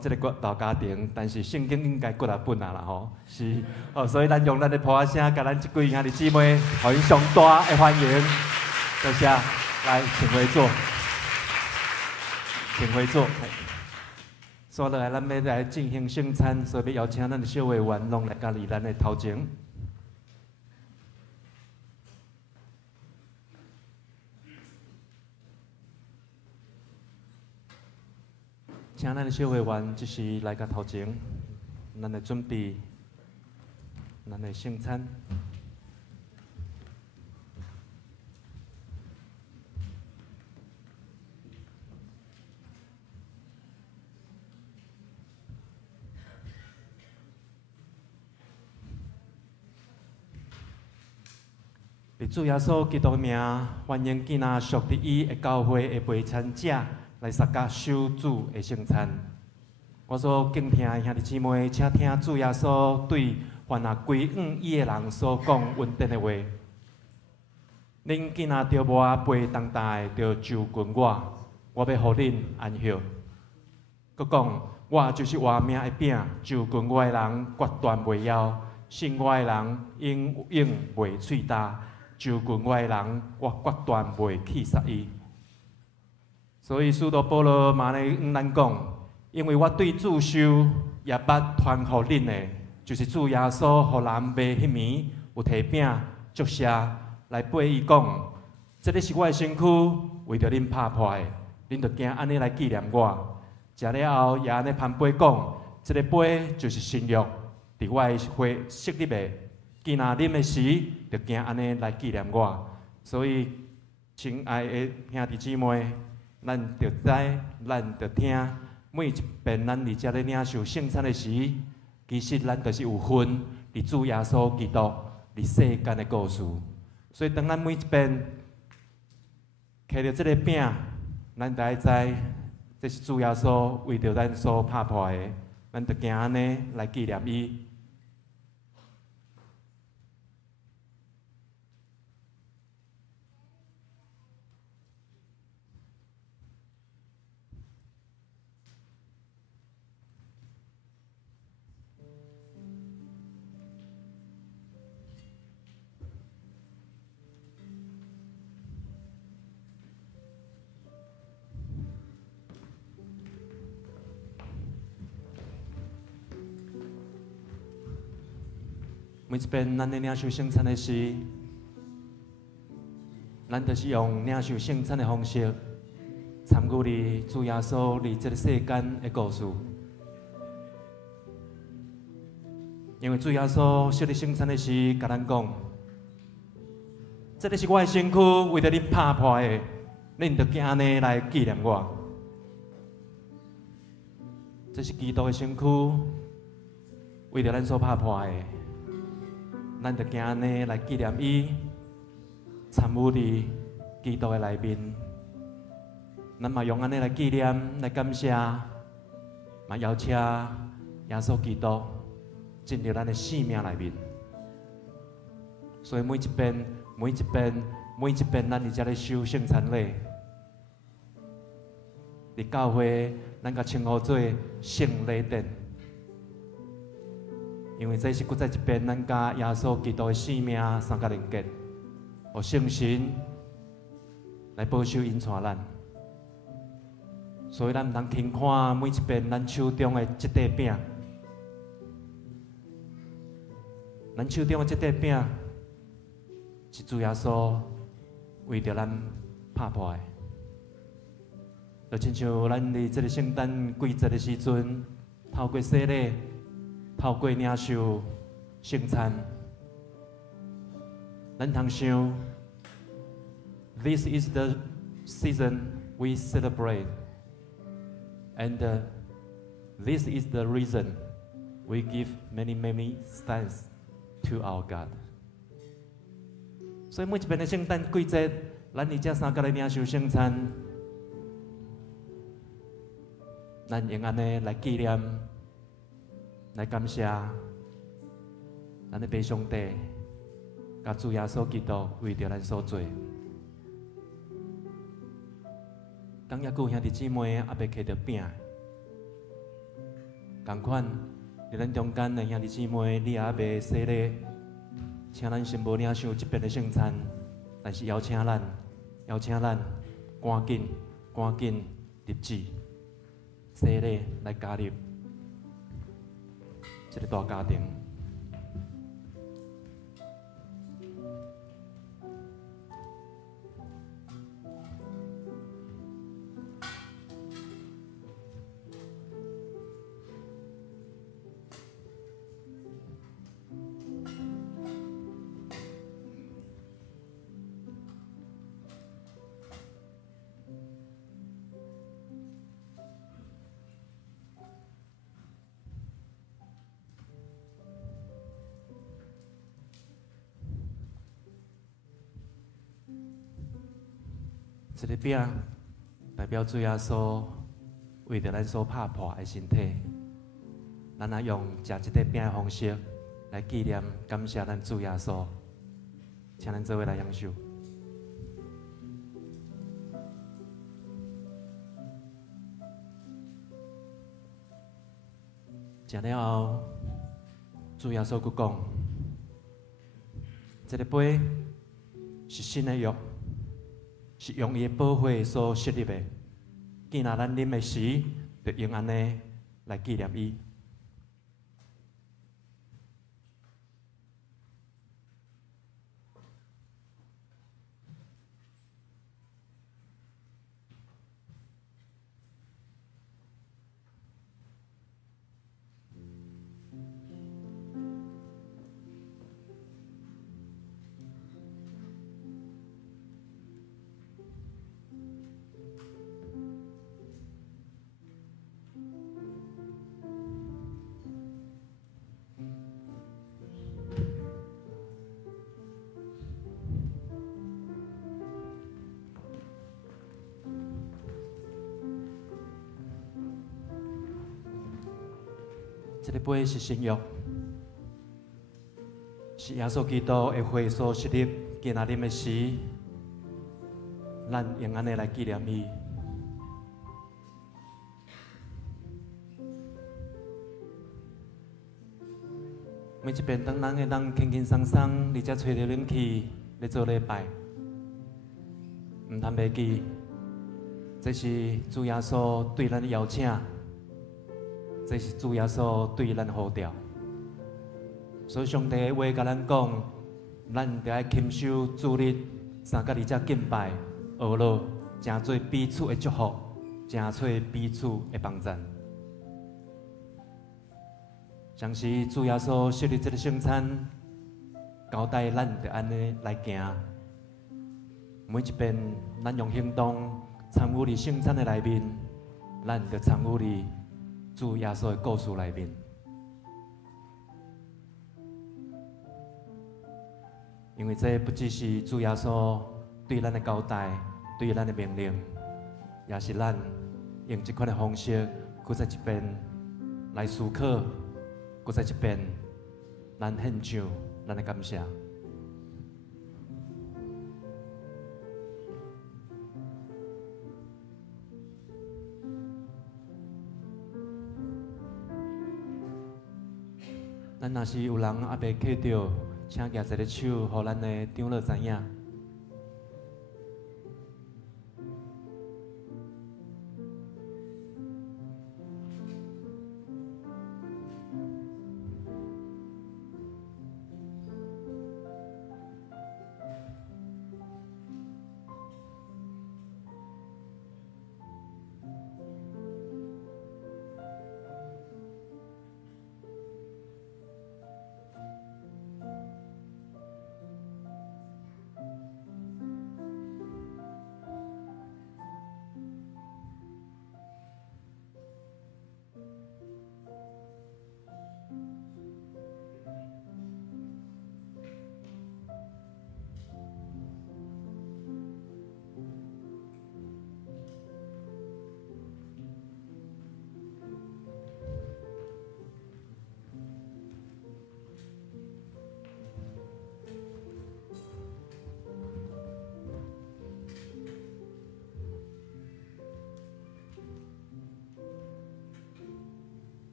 这个大家庭，但是圣经应该过来本啦吼，是哦，所以咱用咱的普声，甲咱这几兄弟姊妹，互因上大的欢迎，多谢，来请回座，请回座。所以来，咱要来进行圣餐，所以要邀请咱的小委员拢来加入咱的头前。请咱的小委员即时来甲头前，咱来准备咱的圣餐。伫主耶稣基督的名，欢迎今仔属伫伊的教会的陪餐者来参加守主的圣餐。我所敬听的兄弟姊妹，请听主耶稣对凡那归向伊的人所讲稳定的话。恁今仔着我背重担的，着就近我，我要互恁安息。佮讲，我就是活命的饼，就近我的人决断袂枵，信我的人永远袂喙焦。就近我的人，我决断袂去杀伊。所以使徒保罗嘛咧咱讲，因为我对主受也捌传互恁的，就是主耶稣互人卖迄暝有摕饼祝谢来背伊讲，这个是我的身躯，为着恁拍破的，恁着惊安尼来纪念我。食了后也安尼攀杯讲，这个杯就是新约，伫我的血设立的。今仔啉的时，着惊安尼来纪念我。所以，亲爱的兄弟姊妹，咱着知，咱着听，每一遍咱伫遮咧领受圣餐的时，其实咱就是有份伫主耶稣基督伫世间的故事。所以，当咱每一遍摕到这个饼，咱就爱知，这是主耶稣为着咱所拍破的，咱着惊安尼来纪念伊。每一遍咱咧领受圣餐的时，咱就是用领受圣餐的方式，参与伫主耶稣伫这个世间的故事。因为主耶稣设立圣餐的时，甲咱讲，这个是我的身躯，为着恁拍破的，恁着惊安尼来纪念我。这是基督的身躯，为着咱所拍破的。咱着惊安尼来纪念伊，参与伫基督的内面。咱嘛用安尼来纪念、来感谢，嘛邀请耶稣基督进入咱的生命内面。所以每一遍，咱伫遮咧守圣餐礼，伫教会，咱甲称呼做圣礼典。因为这是搁再一遍，咱甲耶稣基督的生命相甲连结，互圣神来保守引带咱。所以咱毋通轻看每一遍咱手中的这块饼，咱手中的这块饼是主耶稣为着咱拍破的。就亲像咱伫这个圣诞季节的时阵，透过洗礼。透过领受圣餐，咱通想 ，This is the season we celebrate And this is the reason we give many thanks to our God. 所以每一遍的圣诞季节，咱伫遮三角来领受圣餐，咱用安尼来纪念、来感谢咱的爸上帝，甲主耶稣基督为着咱所做。当也有兄弟姊妹也未摕到饼，同款伫咱中间的兄弟姊妹，你也未洗礼，请咱先无领受这边的圣餐，但是邀请咱赶紧入旨洗礼来加入这个大家庭。这个饼代表主耶稣为着咱所拍破的身体，咱也用食这个饼的方式来纪念、感谢咱主耶稣，请咱做伙来享受。食了后，主耶稣佫讲：这个杯是新的约。是用伊的宝血所设立的，既然咱啉的时，就用安尼来纪念伊。这个杯是新约，是耶稣基督的血所设立。今仔日的时，咱用安尼来纪念伊。每一遍当咱会当轻轻松松，而且吹着冷气来做礼拜，唔通袂记，这是主耶稣对咱的邀请。这是主耶稣对咱呼召，所以上帝的话甲咱讲，咱着爱亲手主日三角二只敬拜、学乐，诚做彼此的祝福，诚做彼此的帮助。像是主耶稣设立这个圣餐，交代咱着安尼来行。每一遍咱用行动参与伫圣餐的内面，咱着参与伫主耶稣的故事内面，因为这不只是主耶稣对咱的交代，对咱的命令，也是咱用这款的方式，搁在一边来思考，搁在一边咱献上咱的感谢。咱若是有人还袂摕到，请举一个手，互咱的长老知影。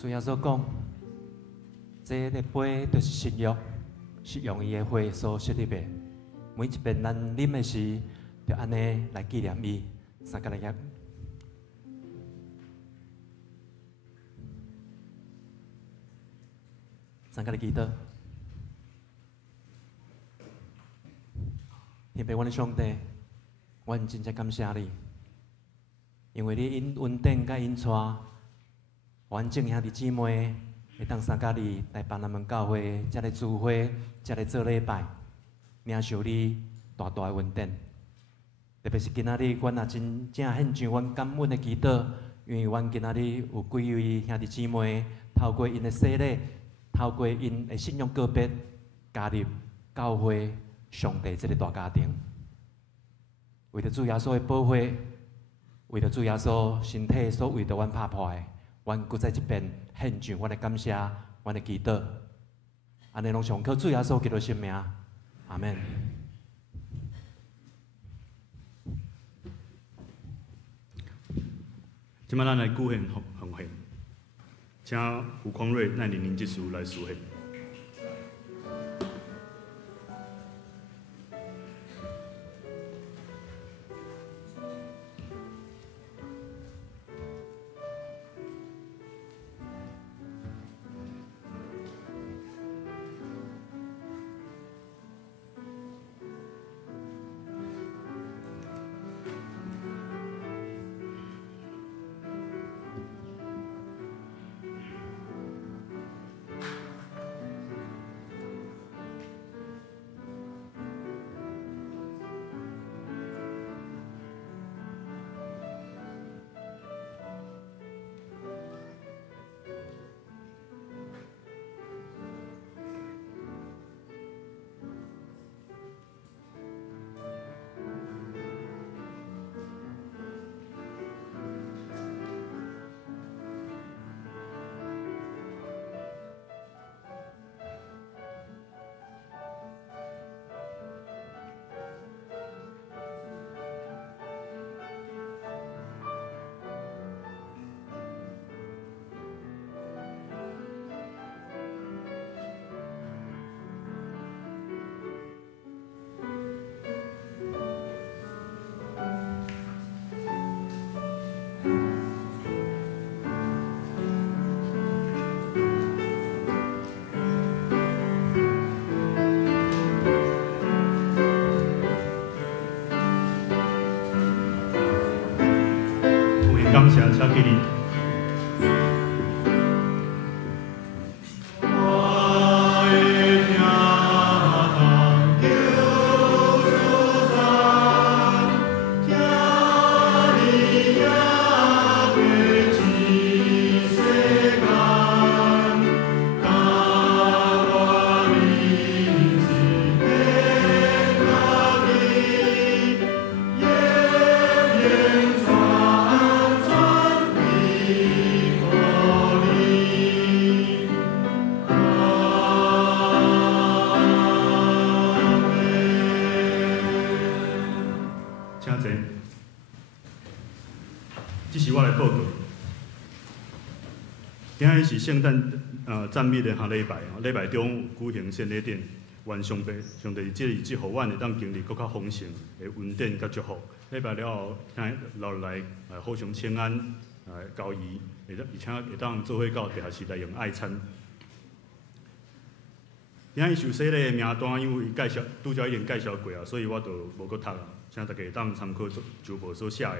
主耶稣讲，这个杯就是新约，是用伊的血所设立的。每一遍咱啉的时，就安尼来纪念伊。三个来约，三个来祈祷。天父，阮的上帝，阮真正感谢你，因为你因恩典甲因带，阮众兄弟姊妹会当参加你来帮咱们教会，才来聚会，才来做礼拜，领受你大大的恩典。特别是今仔日，阮也真正献上阮感恩的祈祷，因为阮今仔日有几位兄弟姊妹透过因的洗礼，透过因的信仰告别，加入教会上帝这个大家庭。为着主耶稣的保护，为着主耶稣身体所为着阮拍破的，阮搁再一遍献上阮的感谢，阮的祈祷。安尼拢上靠主耶稣基督圣名，阿门。即摆咱来举行奉献，请胡匡瑞、赖玲玲执事来书献。感谢车给你。这是我来报告。今日是圣诞赞美的下礼拜，礼拜中举行献礼典，愿上帝这日子，互阮会当经历更较丰盛的恩典甲祝福。礼拜了后，留来互相请安，交谊，而且会当做伙到地下室来用爱餐。今日受洗礼的名单，因为介绍拄则已经介绍过啊，所以我就无搁读啊，请大家会当参考周报所写的。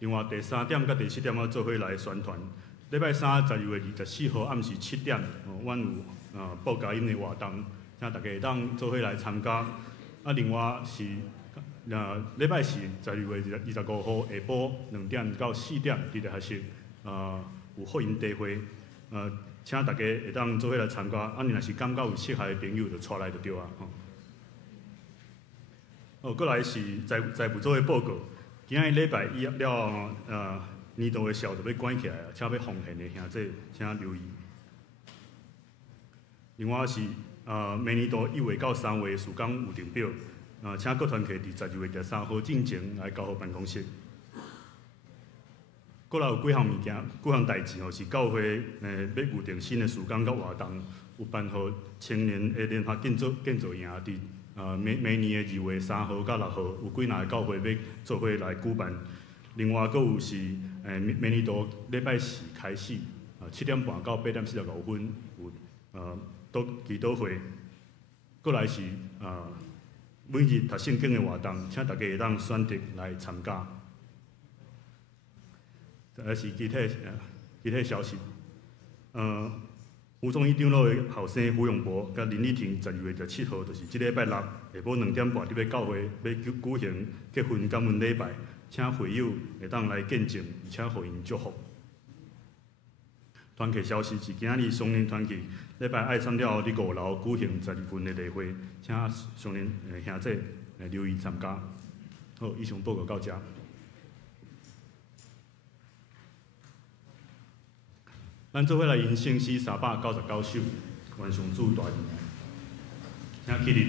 另外第3点甲第7点，我做伙来宣传。礼拜312月24号暗时7点，阮有报佳音的活动，请大家会当做伙来参加。啊，另外是礼拜4 12月25号下晡2点到4点，伫地下室有福音茶会，请大家会当做伙来参加。啊，你若是感觉有适合的朋友，就带来就对啊。过来是财务组的报告。今日礼拜一了年度的小就要关起来，请要奉献的兄弟请留意。另外是明年度1月到3月事工有定表，请各团体伫12月3号进前来交互办公室。过来有几项物件、几项代志吼，是教会要预定新的时间甲活动，有办互青年的联合建造营伫每年的2月3号到6号，有几若个教会要做伙来举办。另外，佫有是明年度礼拜4开始，7点半到8点45分有祈祷会。佫来是每日读圣经的活动，请大家会当选择来参加。再来是具体消息，吴宗义长老的后生胡永博甲林丽婷12月17号，就是即礼拜六下晡2点半，伫要教会要举行结婚感恩礼拜，请会友会当来见证，而且互因祝福。团契消息是今仔日双年团契礼拜爱参了后，伫5楼举行12分的例会，请双年兄弟留意参加。好，以上报告到这。咱做伙来吟圣诗399首，愿上主大义，请起立。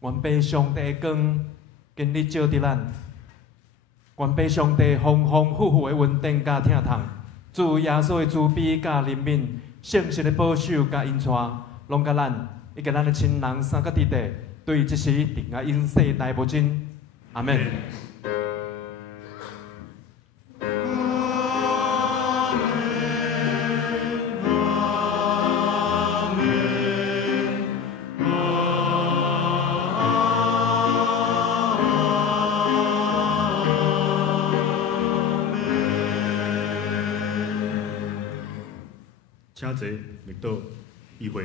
愿被上帝的光今日照伫咱，愿被上帝丰丰富富的恩典甲疼痛，主耶稣的慈悲甲怜悯，圣神的保守甲引带，拢甲咱以及咱的亲人三个弟弟，对这时定啊永世大不尽。阿门。请坐，列岛议会。